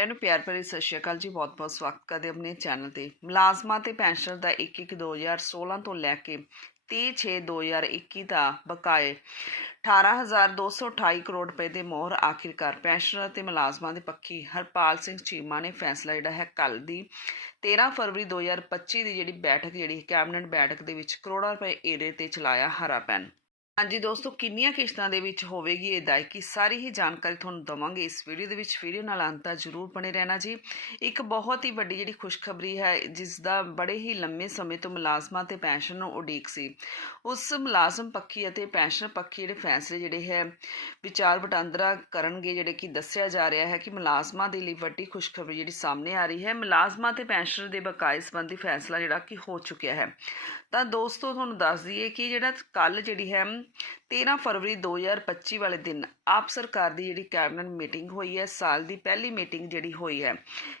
ਸਾਰਿਆਂ ਨੂੰ ਪਿਆਰ ਭਰੀ ਸਤਿ ਸ਼੍ਰੀ ਅਕਾਲ ਜੀ। ਬਹੁਤ-ਬਹੁਤ ਸਵਾਗਤ ਕਰਦੇ ਆਪਣੇ ਚੈਨਲ ਤੇ। ਮੁਲਾਜ਼ਮਾਂ ਤੇ ਪੈਨਸ਼ਨਰ ਦਾ 1-1 2016 ਤੋਂ ਲੈ ਕੇ 30/6/2021 ਦਾ ਬਕਾਏ 18228 ਕਰੋੜ ਰੁਪਏ ਦੇ ਮੋਹਰ ਆਖਿਰਕਾਰ। ਪੈਨਸ਼ਨਰ ਤੇ ਮੁਲਾਜ਼ਮਾਂ ਦੇ ਪੱਖੀ ਹਰਪਾਲ ਸਿੰਘ ਚੀਮਾ ਨੇ ਫੈਸਲਾ ਜਿਹੜਾ ਹੈ ਕੱਲ ਦੀ 13 ਫਰਵਰੀ 2025 ਦੀ ਜਿਹੜੀ ਬੈਠਕ ਜਿਹੜੀ ਕੈਬਨਿਟ ਬੈਠਕ ਦੇ ਵਿੱਚ ਕਰੋੜਾਂ ਰੁਪਏ ਏਰੇ ਤੇ ਚਲਾਇਆ ਹਰਾ ਪੈਨ। ਹਾਂਜੀ ਦੋਸਤੋ, ਕਿੰਨੀਆਂ ਕਿਸ਼ਤਾਂ ਦੇ ਵਿੱਚ ਹੋਵੇਗੀ ਇਹ ਅਦਾਇਗੀ ਸਾਰੀ ਹੀ ਜਾਣਕਾਰੀ ਤੁਹਾਨੂੰ ਦਵਾਂਗੇ। ਇਸ ਵੀਡੀਓ ਦੇ ਵਿੱਚ ਵੀਡੀਓ ਨਾਲ ਅੰਤ ਤੱਕ ਜ਼ਰੂਰ ਬਣੇ ਰਹਿਣਾ ਜੀ। ਇੱਕ ਬਹੁਤ ਹੀ ਵੱਡੀ ਜਿਹੜੀ ਖੁਸ਼ਖਬਰੀ ਹੈ, ਜਿਸ ਦਾ ਬੜੇ ਹੀ ਲੰਮੇ ਸਮੇਂ ਤੋਂ ਮੁਲਾਜ਼ਮਾਂ ਤੇ ਪੈਨਸ਼ਨ ਨੂੰ ਉਡੀਕ ਸੀ। ਉਸ ਮੁਲਾਜ਼ਮ ਪੱਖੀ ਅਤੇ ਪੈਨਸ਼ਨ ਪੱਖੀ ਜਿਹੜੇ ਫੈਸਲੇ ਜਿਹੜੇ ਹੈ, ਵਿਚਾਰ ਵਟਾਂਦਰਾ ਕਰਨਗੇ, ਜਿਹੜੇ ਕਿ ਦੱਸਿਆ ਜਾ ਰਿਹਾ ਹੈ ਕਿ ਮੁਲਾਜ਼ਮਾਂ ਦੇ ਲਈ ਵੱਡੀ ਖੁਸ਼ਖਬਰੀ ਜਿਹੜੀ ਸਾਹਮਣੇ ਆ ਰਹੀ ਹੈ। ਮੁਲਾਜ਼ਮਾਂ ਤੇ ਪੈਨਸ਼ਨਰ ਦੇ ਬਕਾਏ ਸੰਬੰਧੀ ਫੈਸਲਾ ਜਿਹੜਾ ਕਿ ਹੋ ਚੁੱਕਿਆ ਹੈ। ਤਾਂ ਦੋਸਤੋ, ਤੁਹਾਨੂੰ ਦੱਸ ਦਈਏ ਕਿ ਜਿਹੜਾ ਕੱਲ ਜਿਹੜੀ ਹੈ 13 ਫਰਵਰੀ 2025 ਵਾਲੇ ਦਿਨ ਆਪ ਸਰਕਾਰ ਦੀ ਜਿਹੜੀ ਕੈਬਨਿਟ ਮੀਟਿੰਗ ਹੋਈ ਹੈ, ਸਾਲ ਦੀ ਪਹਿਲੀ ਮੀਟਿੰਗ ਜਿਹੜੀ ਹੋਈ ਹੈ,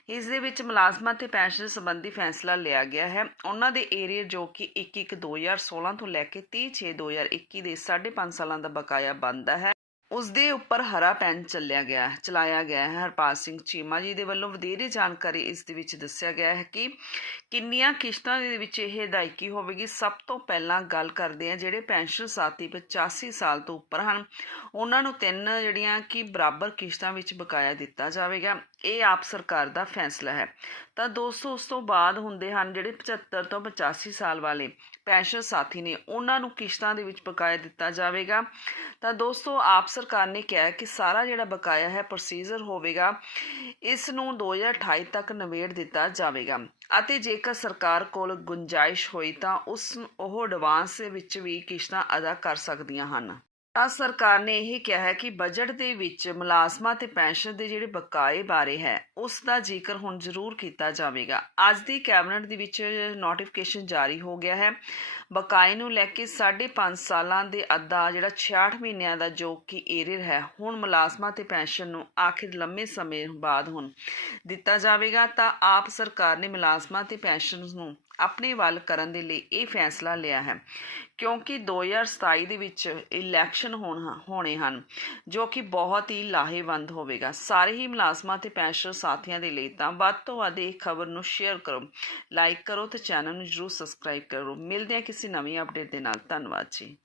ਇਸ ਦੇ ਵਿੱਚ ਮੁਲਾਜ਼ਮਾਂ ਤੇ ਪੈਨਸ਼ਨ ਸੰਬੰਧੀ ਫੈਸਲਾ ਲਿਆ ਗਿਆ ਹੈ। ਉਹਨਾਂ ਦੇ ਏਰੀਆ ਜੋ ਕਿ 1 1 2016 ਤੋਂ ਲੈ ਕੇ 30 6 2021 ਦੇ 5.5 ਸਾਲਾਂ ਦਾ ਬਕਾਇਆ ਬਣਦਾ ਹੈ। ਉਸ ਦੇ ਉੱਪਰ ਹਰਾ ਪੈਨ ਚੱਲਿਆ ਗਿਆ ਚਲਾਇਆ ਗਿਆ ਹੈ। ਹਰਪਾਲ ਸਿੰਘ ਚੀਮਾ ਜੀ ਦੇ ਵੱਲੋਂ ਵਧੇਰੇ ਜਾਣਕਾਰੀ ਇਸ ਦੇ ਵਿੱਚ ਦੱਸਿਆ ਗਿਆ ਹੈ ਕਿ ਕਿੰਨੀਆਂ ਕਿਸ਼ਤਾਂ ਦੇ ਵਿੱਚ ਇਹ ਅਦਾਇਗੀ ਹੋਵੇਗੀ, ਸਭ ਤੋਂ ਪਹਿਲਾਂ ਗੱਲ ਕਰਦੇ ਹਾਂ ਜਿਹੜੇ ਪੈਨਸ਼ਨ ਸਾਥੀ 85 ਸਾਲ ਤੋਂ ਉੱਪਰ ਹਨ, ਉਹਨਾਂ ਨੂੰ ਤਿੰਨ ਜਿਹੜੀਆਂ ਕਿ ਬਰਾਬਰ ਕਿਸ਼ਤਾਂ ਵਿੱਚ ਬਕਾਇਆ ਦਿੱਤਾ ਜਾਵੇਗਾ। ਇਹ ਆਪ ਸਰਕਾਰ ਦਾ ਫੈਸਲਾ ਹੈ। ਤਾਂ ਦੋਸਤੋ ਉਸ ਤੋਂ ਬਾਅਦ ਹੁੰਦੇ ਹਨ ਜਿਹੜੇ 75 ਤੋਂ 85 ਸਾਲ ਵਾਲੇ ਪੈਨਸ਼ਨ ਸਾਥੀ ਨੇ। ਉਹਨਾਂ ਨੂੰ ਕਿਸ਼ਤਾਂ ਦੇ ਵਿੱਚ ਬਕਾਇਆ ਦਿੱਤਾ ਜਾਵੇਗਾ। ਤਾਂ ਦੋਸਤੋ, ਆਪ ਸਰਕਾਰ ਨੇ ਕਿਹਾ ਕਿ ਸਾਰਾ ਜਿਹੜਾ ਬਕਾਇਆ ਹੈ ਪ੍ਰੋਸੀਜਰ ਹੋਵੇਗਾ, ਇਸ ਨੂੰ 2028 ਤੱਕ ਨਵੇੜ ਦਿੱਤਾ ਜਾਵੇਗਾ। ਅਤੇ ਜੇਕਰ ਸਰਕਾਰ ਕੋਲ ਗੁੰਜਾਇਸ਼ ਹੋਈ ਤਾਂ ਉਸ ਉਹ ਐਡਵਾਂਸ ਦੇ ਵਿੱਚ ਵੀ ਕਿਸ਼ਤਾਂ ਅਦਾ ਕਰ ਸਕਦੀਆਂ ਹਨ। ਤਾਂ ਸਰਕਾਰ ਨੇ ਇਹ ਕਿਹਾ ਹੈ ਕਿ ਬਜਟ ਦੇ ਵਿੱਚ ਮੁਲਾਜ਼ਮਾਂ ਤੇ ਪੈਨਸ਼ਨ ਦੇ ਜਿਹੜੇ ਬਕਾਏ ਬਾਰੇ ਹੈ, ਉਸ ਦਾ ਜ਼ਿਕਰ ਹੁਣ ਜ਼ਰੂਰ ਕੀਤਾ ਜਾਵੇਗਾ। ਅੱਜ ਦੀ ਕੈਬਨਿਟ ਦੇ ਵਿੱਚ ਨੋਟੀਫਿਕੇਸ਼ਨ ਜਾਰੀ ਹੋ ਗਿਆ ਹੈ। ਬਕਾਏ ਨੂੰ ਲੈ ਕੇ 5.5 ਸਾਲਾਂ ਦੇ ਅੱਧਾ ਜਿਹੜਾ 66 ਮਹੀਨਿਆਂ ਦਾ ਜੋ ਕਿ ਏਰੀਅਰ ਹੈ, ਹੁਣ ਮੁਲਾਜ਼ਮਾਂ ਤੇ ਪੈਨਸ਼ਨ ਨੂੰ ਆਖਿਰ ਲੰਮੇ ਸਮੇਂ ਬਾਅਦ ਹੁਣ ਦਿੱਤਾ ਜਾਵੇਗਾ, ਤਾਂ ਆਪ ਸਰਕਾਰ ਨੇ ਮੁਲਾਜ਼ਮਾਂ ਤੇ ਪੈਨਸ਼ਨ ਨੂੰ ਆਪਣੇ ਵੱਲ ਕਰਨ ਦੇ ਲਈ ਇਹ ਫੈਸਲਾ ਲਿਆ ਹੈ। ਕਿਉਂਕਿ 2027 ਦੇ ਵਿੱਚ ਇਲੈਕਸ਼ਨ ਹੋਣ ਹੋਣੇ ਹਨ, ਜੋ ਕਿ ਬਹੁਤ ਹੀ ਲਾਹੇਵੰਦ ਹੋਵੇਗਾ। ਸਾਰੇ ਹੀ ਮੁਲਾਜ਼ਮਾਂ ਤੇ ਪੈਨਸ਼ਨ ਸਾਥੀਆਂ ਦੇ ਲਈ ਤਾਂ ਵੱਧ ਤੋਂ ਵੱਧ ਇਹ ਖਬਰ ਨੂੰ ਸ਼ੇਅਰ ਕਰੋ ਲਾਈਕ ਕਰੋ ਤੇ ਚੈਨਲ ਨੂੰ ਜਰੂਰ ਸਬਸਕ੍ਰਾਈਬ ਕਰੋ। ਮਿਲਦੇ ਹਾਂ ਕਿਸੇ ਨਵੀਂ ਅਪਡੇਟ ਦੇ ਨਾਲ। ਧੰਨਵਾਦ ਜੀ।